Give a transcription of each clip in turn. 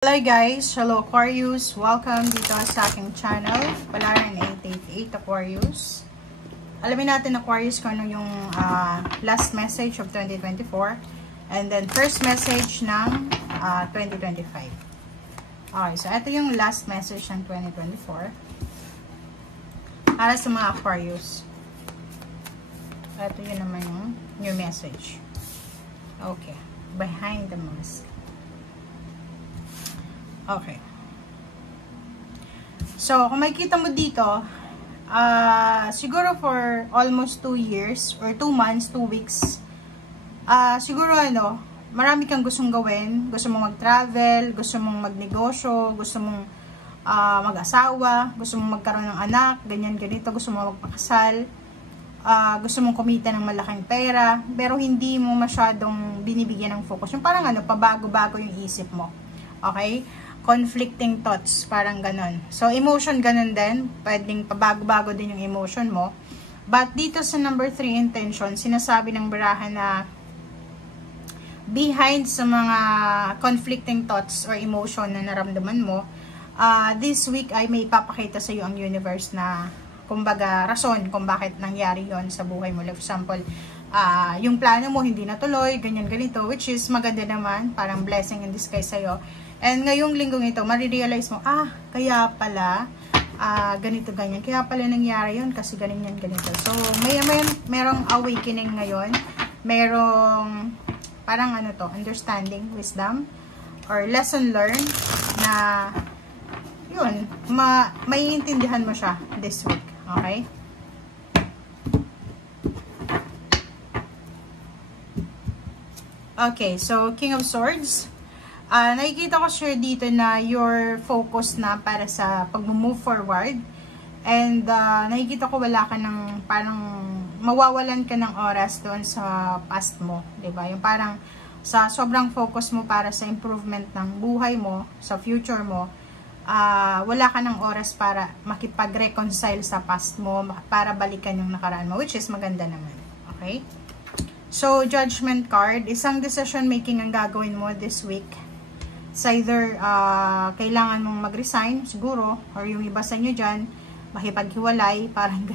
Hello guys! Hello Aquarius! Welcome dito sa aking channel, Palaran 888 Aquarius. Alamin natin Aquarius kung ano yung last message of 2024 and then first message ng 2025. Okay, so ito yung last message ng 2024 para sa mga Aquarius. Ito yun naman yung new message. Okay, behind the mask. Okay. So, kung makikita mo dito, siguro for almost 2 years, or 2 months, 2 weeks, siguro marami kang gustong gawin. Gusto mong mag-travel, gusto mong magnegosyo, gusto mong mag-asawa, gusto mong magkaroon ng anak, ganyan, ganito, gusto mong magpakasal, gusto mong kumita ng malaking pera, pero hindi mo masyadong binibigyan ng focus. Yung parang pabago-bago yung isip mo. Okay? Conflicting thoughts, parang ganon. So, emotion ganon din. Pwedeng pabago-bago din yung emotion mo. But dito sa number 3 intention, sinasabi ng barahan na behind sa mga conflicting thoughts or emotion na naramdaman mo, this week ay may ipapakita sa iyo ang universe na kumbaga rason kung bakit nangyari yon sa buhay mo. Like for example, yung plano mo hindi natuloy, ganyan ganito, which is maganda naman, parang blessing in disguise sa'yo. And ngayong linggong ito, marirealize mo, kaya pala, ganito, ganyan. Kaya pala nangyari yun kasi ganyan, ganito. So, merong awakening ngayon. Merong, parang understanding, wisdom, or lesson learned na, yun, maiintindihan mo siya this week. Okay? Okay, so, King of Swords. Nakikita ko sure dito na you're focused na para sa pag-move forward. And nakikita ko wala ka ng parang mawawalan ka ng oras doon sa past mo. Diba? Yung parang sa sobrang focus mo para sa improvement ng buhay mo, sa future mo, wala ka ng oras para makipag-reconcile sa past mo, para balikan yung nakaraan mo, which is maganda naman. Okay? So, Judgment card, isang decision making ang gagawin mo this week. It's either kailangan mong mag-resign siguro, or yung iba sa inyo dyan makipaghiwalay, parang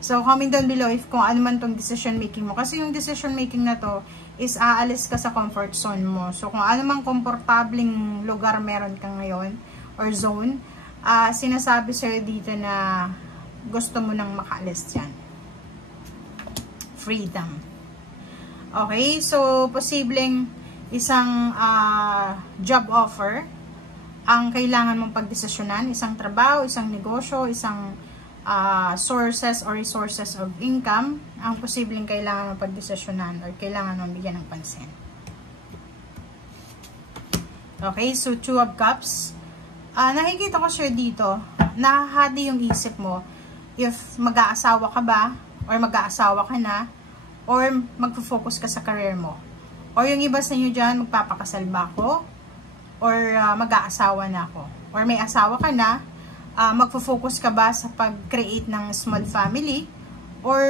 so comment down below if kung ano man tong decision making mo, kasi yung decision making na to is aalis ka sa comfort zone mo. So kung ano mang komportabling lugar meron ka ngayon or zone, sinasabi sa'yo dito na gusto mo nang makaalis dyan. Freedom. Okay, so posibleng isang job offer ang kailangan mong pagdesisyonan, isang trabaho, isang negosyo, isang sources or resources of income ang posibleng kailangan mong pagdesisyonan or kailangan mong bigyan ng pansin. Okay, so 2 of Cups. Nakikita ko sure dito, nahahati yung isip mo if mag-aasawa ka ba or mag-aasawa ka na or magfo-focus ka sa career mo. Or yung iba sa inyo dyan, magpapakasal ba ako? Or mag-aasawa na ako? Or may asawa ka na, magfo-focus ka ba sa pag-create ng small family? Or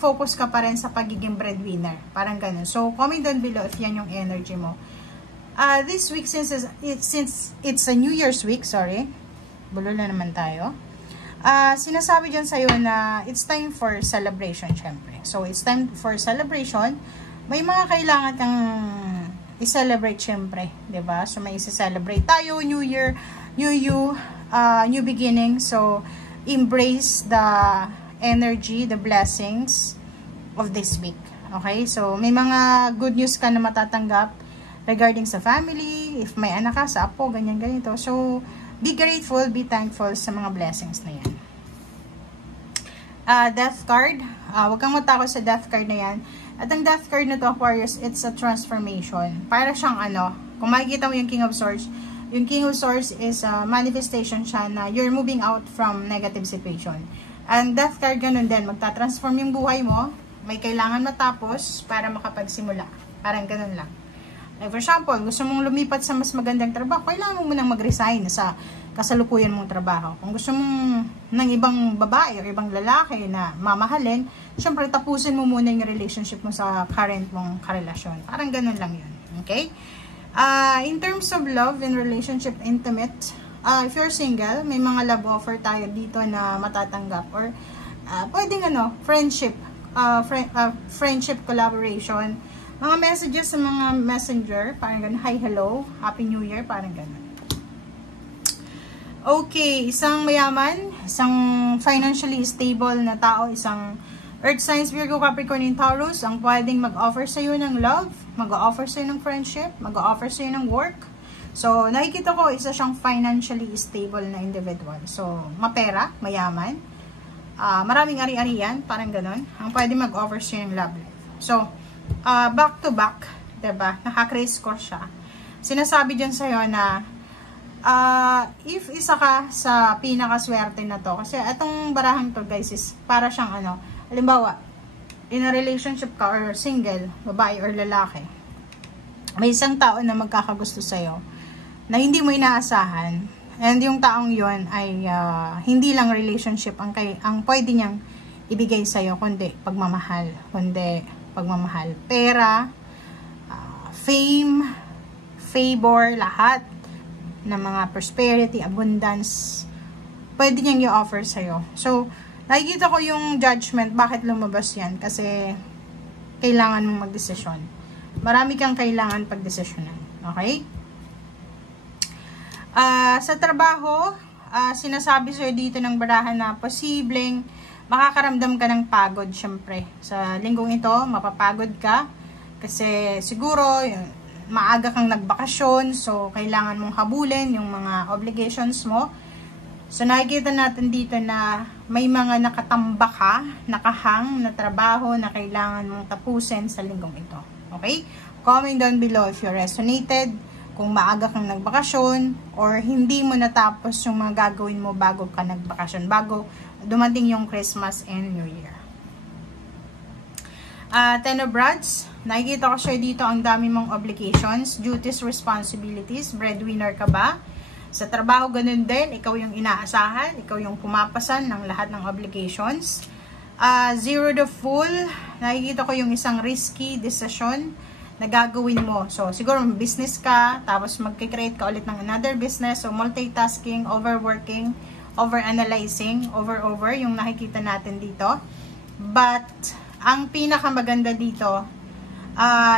focus ka pa rin sa pagiging breadwinner? Parang ganun. So, comment down below if yan yung energy mo. This week, since it's a New Year's week, sorry, bulol na naman tayo. Sinasabi dyan sa'yo na it's time for celebration, syempre. So, it's time for celebration. May mga kailangan kang i-celebrate syempre, 'di ba? So may i-celebrate tayo, New Year, new you, new beginning. So embrace the energy, the blessings of this week. Okay? So may mga good news ka na matatanggap regarding sa family, if may anak ka, sa apo, ganyan ganito. So be grateful, be thankful sa mga blessings na 'yan. Death card. Huwag kang matakot sa death card na 'yan. At ang death card na to, Aquarius, it's a transformation. Para siyang kung makikita mo yung King of Swords is a manifestation siya na you're moving out from negative situation. Ang death card ganun din, magta-transform yung buhay mo, may kailangan matapos para makapagsimula. Parang ganun lang. Like for example, gusto mong lumipat sa mas magandang trabaho, kailangan mo munang mag-resign sa kasalukuyan mong trabaho. Kung gusto mong ng ibang babae o ibang lalaki na mamahalin, syempre tapusin mo muna yung relationship mo sa current mong karelasyon. Parang ganun lang yun. Okay? In terms of love and relationship, intimate, if you're single, may mga love offer tayo dito na matatanggap, or pwedeng friendship, friendship collaboration, mga messages sa mga messenger, parang ganun, hi, hello, happy new year, parang ganun. Okay, isang mayaman, isang financially stable na tao, isang Earth signs, Virgo, Capricorn, and Taurus, ang pwedeng mag-offer sa'yo ng love, mag-offer sa'yo ng friendship, mag-offer sa'yo ng work. So, nakikita ko, isa siyang financially stable na individual. So, mapera, mayaman, maraming ari-arian, parang ganun, ang pwedeng mag-offer sa'yo ng love life. So, back to back, diba? Naka-crazy score siya. Sinasabi dyan sa'yo na, if isa ka sa pinakaswerte na to, kasi itong barahang to, guys, is para siyang halimbawa, in a relationship ka or single, babae or lalaki, may isang tao na magkakagusto sa'yo na hindi mo inaasahan, and yung taong yon ay hindi lang relationship ang pwede niyang ibigay sa'yo, kundi pagmamahal, pera, fame, favor, lahat ng mga prosperity, abundance, pwede niyang i-offer sa'yo. So, nakikita ko yung judgment, bakit lumabas yan? Kasi, kailangan mong magdesisyon. Marami kang kailangan pagdesisyonan. Okay? Sa trabaho, sinasabi sa'yo dito ng barahan na posibleng makakaramdam ka ng pagod, syempre. Sa linggong ito, mapapagod ka. Kasi, siguro, maaga kang nagbakasyon, so, kailangan mong habulin yung mga obligations mo. So, nakikita natin dito na may mga nakahang na trabaho na kailangan mong tapusin sa linggong ito. Okay? Comment down below if you resonated, kung maaga kang nagbakasyon, or hindi mo natapos yung mga gagawin mo bago ka nagbakasyon, bago dumating yung Christmas and New Year. Ten of Rods, nakikita ko siya dito ang dami mong obligations, duties, responsibilities, breadwinner ka ba? Sa trabaho, ganun din. Ikaw yung inaasahan. Ikaw yung pumapasan ng lahat ng obligations. Zero the Fool. Nakikita ko yung isang risky decision na gagawin mo. So, siguro business ka, tapos magkikreate ka ulit ng another business. So, multitasking, overworking, overanalyzing, over, yung nakikita natin dito. But, ang pinakamaganda dito,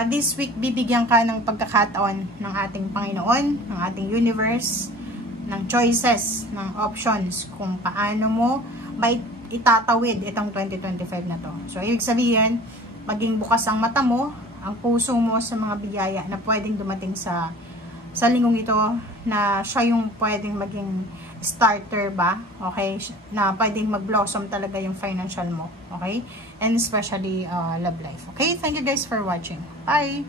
this week, bibigyan ka ng pagkakataon ng ating Panginoon, ng ating universe, ng choices, ng options, kung paano mo itatawid itong 2025 na to. So, ibig sabihin, maging bukas ang mata mo, ang puso mo sa mga biyaya na pwedeng dumating sa linggong ito, na siya yung pwedeng maging starter ba, okay, na pwedeng mag-blossom talaga yung financial mo, okay, and especially love life. Okay, thank you guys for watching. Bye!